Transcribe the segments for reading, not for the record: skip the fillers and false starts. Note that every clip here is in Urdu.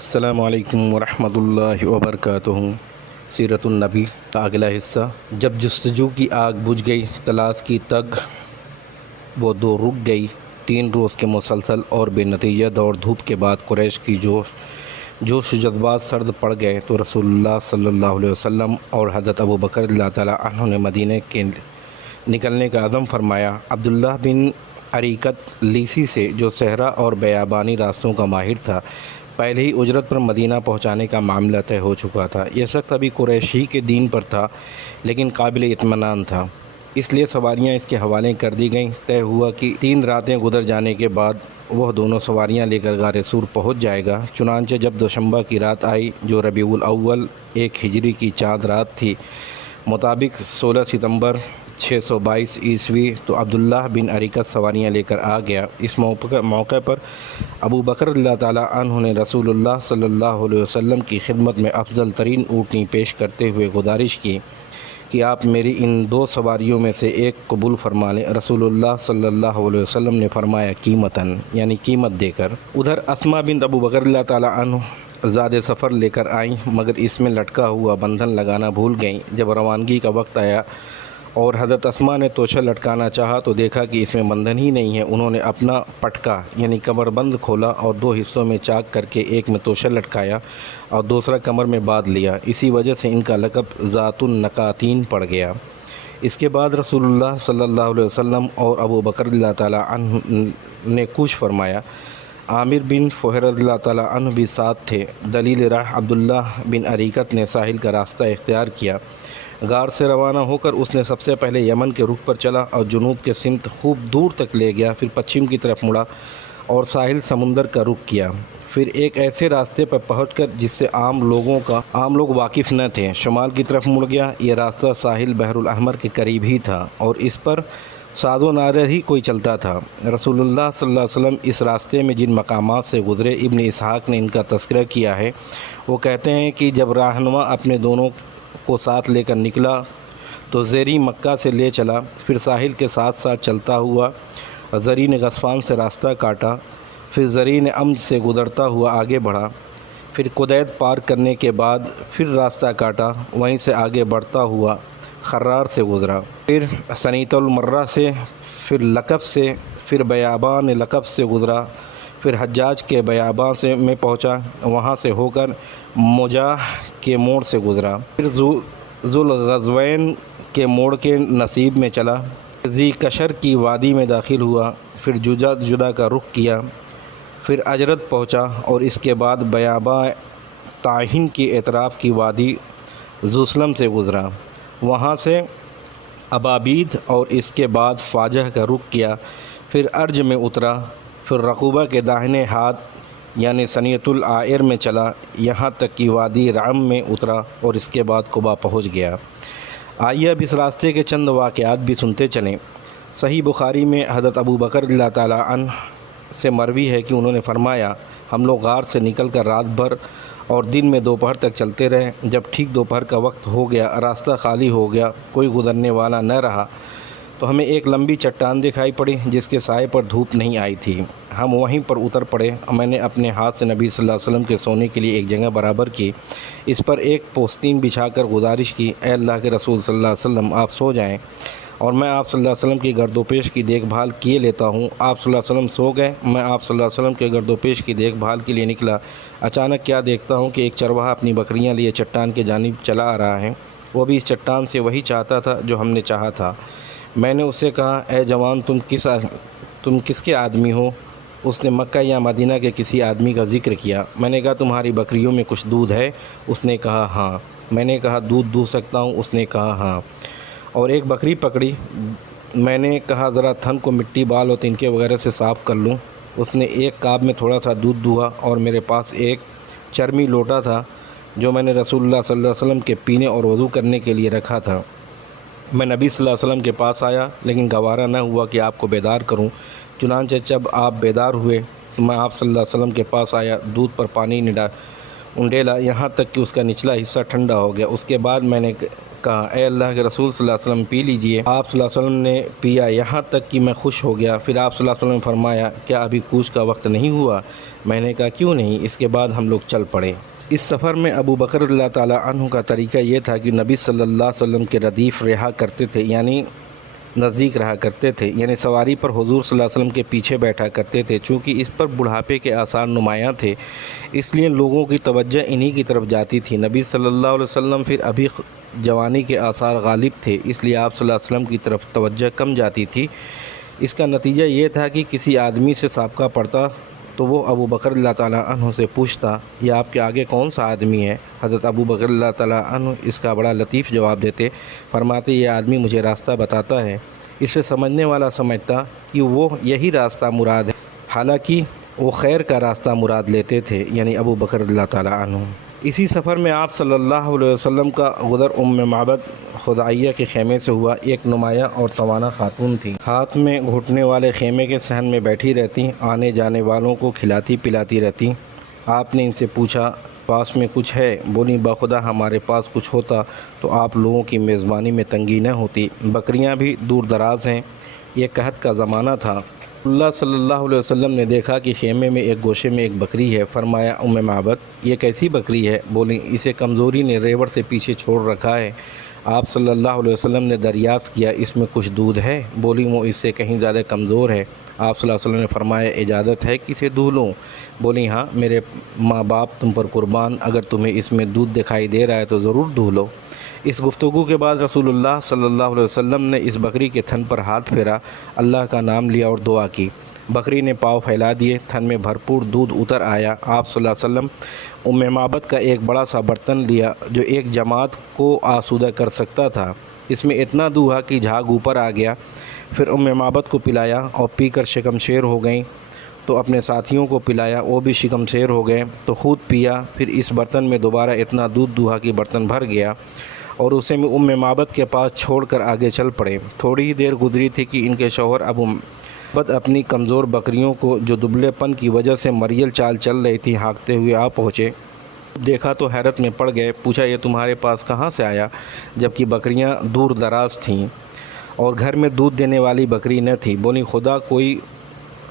السلام علیکم ورحمۃ اللہ وبرکاتہ۔ سیرت النبی کا اگلا حصہ۔ جب جستجو کی آگ بجھ گئی، تلاش کی تگ وہ دو رک گئی۔ 3 روز کے مسلسل اور بے نتیجہ دوڑ دھوپ کے بعد قریش کی جوش و جذبات سرد پڑ گئے تو رسول اللہ صلی اللہ علیہ وسلم اور حضرت ابو بکر رضی اللہ تعالیٰ عنہ نے مدینہ کے نکلنے کا عزم فرمایا۔ عبداللہ بن عریقت لیسی سے، جو صحرا اور بیابانی راستوں کا ماہر تھا، پہلے ہی اجرت پر مدینہ پہنچانے کا معاملہ طے ہو چکا تھا۔ یہ شخص ابھی قریشی کے دین پر تھا لیکن قابل اطمینان تھا، اس لیے سواریاں اس کے حوالے کر دی گئیں۔ طے ہوا کہ 3 راتیں گزر جانے کے بعد وہ دونوں سواریاں لے کر غار سور پہنچ جائے گا۔ چنانچہ جب دوشنبہ کی رات آئی، جو ربیع الاول 1 ہجری کی چاند رات تھی، مطابق 16 ستمبر 622 عیسوی، تو عبداللہ بن عریقت سواریاں لے کر آ گیا۔ اس موقع پر ابو بکر رضی اللہ تعالیٰ عنہ نے رسول اللہ صلی اللہ علیہ وسلم کی خدمت میں افضل ترین اونٹنی پیش کرتے ہوئے گزارش کی کہ آپ میری ان 2 سواریوں میں سے ایک قبول فرما لیں۔ رسول اللہ صلی اللہ علیہ وسلم نے فرمایا قیمتاً، یعنی قیمت دے کر۔ ادھر اسما بنت ابو بکر رضی اللہ تعالیٰ عنہ زاد سفر لے کر آئیں، مگر اس میں لٹکا ہوا بندھن لگانا بھول گئیں۔ جب روانگی کا وقت آیا اور حضرت اسما نے توشہ لٹکانا چاہا تو دیکھا کہ اس میں بندھن ہی نہیں ہے۔ انہوں نے اپنا پٹکا یعنی کمر بند کھولا اور 2 حصوں میں چاک کر کے ایک میں توشہ لٹکایا اور دوسرا کمر میں باندھ لیا۔ اسی وجہ سے ان کا لقب ذات النقاتین پڑ گیا۔ اس کے بعد رسول اللہ صلی اللہ علیہ وسلم اور ابو بکر رضی اللہ تعالیٰ عنہ نے کوچ فرمایا۔ عامر بن فہر رضی اللہ تعالیٰ عنہ بھی ساتھ تھے۔ دلیل راہ عبداللہ بن عریقت نے ساحل کا راستہ اختیار کیا۔ غار سے روانہ ہو کر اس نے سب سے پہلے یمن کے رخ پر چلا اور جنوب کے سمت خوب دور تک لے گیا، پھر پچھم کی طرف مڑا اور ساحل سمندر کا رخ کیا۔ پھر ایک ایسے راستے پر پہنچ کر جس سے عام لوگ واقف نہ تھے، شمال کی طرف مڑ گیا۔ یہ راستہ ساحل بحر الاحمر کے قریب ہی تھا اور اس پر ساد و نادر ہی کوئی چلتا تھا۔ رسول اللہ صلی اللہ علیہ وسلم اس راستے میں جن مقامات سے گزرے، ابن اسحاق نے ان کا تذکرہ کیا ہے۔ وہ کہتے ہیں کہ جب راہنما اپنے دونوں کو ساتھ لے کر نکلا تو زیری مکہ سے لے چلا، پھر ساحل کے ساتھ ساتھ چلتا ہوا زرین غسفان سے راستہ کاٹا، پھر زرین امج سے گزرتا ہوا آگے بڑھا، پھر قدید پار کرنے کے بعد پھر راستہ کاٹا، وہیں سے آگے بڑھتا ہوا خرار سے گزرا، پھر سنیت المرہ سے، پھر لقب سے، پھر بیابان لقب سے گزرا، پھر حجاج کے بیابان سے میں پہنچا، وہاں سے ہو کر مجاہ کے موڑ سے گزرا، پھر ذوالغزوین کے موڑ کے نصیب میں چلا، ذی کشر کی وادی میں داخل ہوا، پھر جدہ کا رخ کیا، پھر اجرت پہنچا اور اس کے بعد بیاباں طاہین کی اطراف کی وادی ذوسلم سے گزرا، وہاں سے ابابید اور اس کے بعد فاجہ کا رخ کیا، پھر ارج میں اترا، پھر رقوبہ کے داہنے ہاتھ یعنی سنیت العائر میں چلا، یہاں تک کہ وادی رعم میں اترا اور اس کے بعد قبا پہنچ گیا۔ آئیے اب اس راستے کے چند واقعات بھی سنتے چلیں۔ صحیح بخاری میں حضرت ابو بکر رضی اللہ تعالیٰ عنہ سے مروی ہے کہ انہوں نے فرمایا، ہم لوگ غار سے نکل کر رات بھر اور دن میں دوپہر تک چلتے رہے۔ جب ٹھیک دوپہر کا وقت ہو گیا، راستہ خالی ہو گیا، کوئی گزرنے والا نہ رہا، تو ہمیں ایک لمبی چٹان دکھائی پڑی جس کے سائے پر دھوپ نہیں آئی تھی۔ ہم وہیں پر اتر پڑے۔ میں نے اپنے ہاتھ سے نبی صلی اللہ علیہ وسلم کے سونے کے لیے ایک جگہ برابر کی، اس پر ایک پوستین بچھا کر گزارش کی، اے اللہ کے رسول صلی اللہ علیہ وسلم، آپ سو جائیں اور میں آپ صلی اللہ علیہ وسلم کی گرد و پیش کی دیکھ بھال کیے لیتا ہوں۔ آپ صلی اللہ علیہ وسلم سو گئے، میں آپ صلی اللہ علیہ وسلم کے گرد و پیش کی دیکھ بھال کے لیے نکلا۔ اچانک کیا دیکھتا ہوں کہ ایک چرواہا اپنی بکریاں لیے چٹان کے جانب چلا آ رہا ہے۔ وہ بھی اس چٹان سے وہی چاہتا تھا جو ہم نے چاہا تھا۔ میں نے اسے کہا، اے جوان، تم کس کے آدمی ہو؟ اس نے مکہ یا مدینہ کے کسی آدمی کا ذکر کیا۔ میں نے کہا، تمہاری بکریوں میں کچھ دودھ ہے؟ اس نے کہا ہاں۔ میں نے کہا، دودھ دو سکتا ہوں؟ اس نے کہا ہاں، اور ایک بکری پکڑی۔ میں نے کہا، ذرا تھن کو مٹی، بال اور تنکے وغیرہ سے صاف کر لوں؟ اس نے ایک کاب میں تھوڑا سا دودھ دھوا اور میرے پاس ایک چرمی لوٹا تھا جو میں نے رسول اللہ صلی اللہ علیہ وسلم کے پینے اور وضو کرنے کے لیے رکھا تھا۔ میں نبی صلی اللہ علیہ وسلم کے پاس آیا لیکن گوارا نہ ہوا کہ آپ کو بیدار کروں۔ چنانچہ جب آپ بیدار ہوئے تو میں آپ صلی اللہ علیہ وسلم کے پاس آیا، دودھ پر پانی انڈیلا یہاں تک کہ اس کا نچلا حصہ ٹھنڈا ہو گیا۔ اس کے بعد میں نے کہا اے اللہ کے رسول صلی اللہ علیہ وسلم پی لیجئے۔ آپ صلی اللہ علیہ وسلم نے پیا یہاں تک کہ میں خوش ہو گیا۔ پھر آپ صلی اللہ علیہ وسلم نے فرمایا کیا ابھی کوچ کا وقت نہیں ہوا؟ میں نے کہا کیوں نہیں۔ اس کے بعد ہم لوگ چل پڑے۔ اس سفر میں ابو بکر رضی اللہ تعالیٰ عنہ کا طریقہ یہ تھا کہ نبی صلی اللہ علیہ وسلم کے ردیف رہا کرتے تھے، یعنی نزدیک رہا کرتے تھے، یعنی سواری پر حضور صلی اللہ علیہ وسلم کے پیچھے بیٹھا کرتے تھے۔ چونکہ اس پر بڑھاپے کے آثار نمایاں تھے، اس لیے لوگوں کی توجہ انہی کی طرف جاتی تھی۔ نبی صلی اللہ علیہ وسلم پھر ابھی جوانی کے آثار غالب تھے، اس لیے آپ صلی اللہ علیہ وسلم کی طرف توجہ کم جاتی تھی۔ اس کا نتیجہ یہ تھا کہ کسی آدمی سے سابقہ پڑتا تو وہ ابو بکر اللہ تعالیٰ عنہ سے پوچھتا یہ آپ کے آگے کون سا آدمی ہے؟ حضرت ابو بکر اللہ تعالیٰ عنہ اس کا بڑا لطیف جواب دیتے، فرماتے یہ آدمی مجھے راستہ بتاتا ہے۔ اسے سمجھنے والا سمجھتا کہ وہ یہی راستہ مراد ہے، حالانکہ وہ خیر کا راستہ مراد لیتے تھے، یعنی ابو بکر اللہ تعالیٰ عنہ۔ اسی سفر میں آپ صلی اللہ علیہ وسلم کا غدر معبد خدائیہ کے خیمے سے ہوا۔ ایک نمایاں اور توانا خاتون تھی، ہاتھ میں گھٹنے والے خیمے کے صحن میں بیٹھی رہتی، آنے جانے والوں کو کھلاتی پلاتی رہتی۔ آپ نے ان سے پوچھا پاس میں کچھ ہے؟ بولی بخدا ہمارے پاس کچھ ہوتا تو آپ لوگوں کی میزبانی میں تنگی نہ ہوتی، بکریاں بھی دور دراز ہیں، یہ قحط کا زمانہ تھا۔ اللہ صلی اللہ علیہ وسلم نے دیکھا کہ خیمے میں ایک گوشے میں ایک بکری ہے۔ فرمایا معبد یہ کیسی بکری ہے؟ بولی اسے کمزوری نے ریوڑ سے پیچھے چھوڑ رکھا ہے۔ آپ صلی اللہ علیہ وسلم نے دریافت کیا اس میں کچھ دودھ ہے؟ بولی وہ اس سے کہیں زیادہ کمزور ہے۔ آپ صلی اللہ علیہ وسلم نے فرمایا اجازت ہے کہ اسے دودھ لوں؟ بولی ہاں میرے ماں باپ تم پر قربان، اگر تمہیں اس میں دودھ دکھائی دے رہا ہے تو ضرور دودھ لو۔ اس گفتگو کے بعد رسول اللہ صلی اللہ علیہ وسلم نے اس بکری کے تھن پر ہاتھ پھیرا، اللہ کا نام لیا اور دعا کی۔ بکری نے پاؤں پھیلا دیے، تھن میں بھرپور دودھ اتر آیا۔ آپ صلی اللہ علیہ وسلم معبد کا ایک بڑا سا برتن لیا جو ایک جماعت کو آسودہ کر سکتا تھا، اس میں اتنا دھوا کہ جھاگ اوپر آ گیا۔ پھر معبد کو پلایا اور پی کر شکم شیر ہو گئیں تو اپنے ساتھیوں کو پلایا، وہ بھی شکم شیر ہو گئے تو خود پیا۔ پھر اس برتن میں دوبارہ اتنا دودھ دھوا کہ برتن بھر گیا اور اسے معبد کے پاس چھوڑ کر آگے چل پڑے۔ تھوڑی ہی دیر گزری تھی کہ ان کے شوہر ابو معبد اپنی کمزور بکریوں کو جو دبلے پن کی وجہ سے مریل چال چل رہی تھی ہانکتے ہوئے آ پہنچے۔ دیکھا تو حیرت میں پڑ گئے، پوچھا یہ تمہارے پاس کہاں سے آیا؟ جبکہ بکریاں دور دراز تھیں اور گھر میں دودھ دینے والی بکری نہ تھی۔ بولی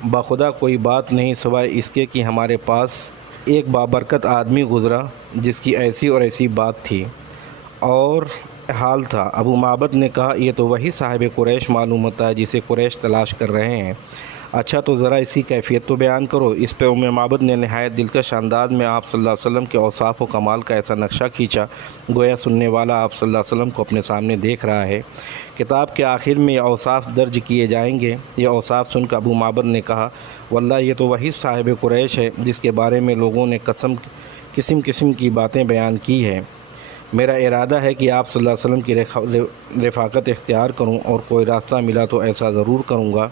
بخدا کوئی بات نہیں سوائے اس کے کہ ہمارے پاس ایک بابرکت آدمی گزرا جس کی ایسی اور ایسی بات تھی اور حال تھا۔ ابو معبد نے کہا یہ تو وہی صاحب قریش معلوم ہوتا ہے جسے قریش تلاش کر رہے ہیں۔ اچھا تو ذرا اسی کیفیت تو بیان کرو۔ اس پہ معبد نے نہایت دلکش انداز میں آپ صلی اللہ علیہ وسلم کے اوصاف و کمال کا ایسا نقشہ کھینچا گویا سننے والا آپ صلی اللہ علیہ وسلم کو اپنے سامنے دیکھ رہا ہے۔ کتاب کے آخر میں یہ اوصاف درج کیے جائیں گے۔ یہ اوصاف سن کر ابو معبد نے کہا واللہ یہ تو وہی صاحب قریش ہے جس کے بارے میں لوگوں نے قسم قسم کی باتیں بیان کی ہے۔ میرا ارادہ ہے کہ آپ صلی اللہ علیہ وسلم کی رفاقت اختیار کروں اور کوئی راستہ ملا تو ایسا ضرور کروں گا۔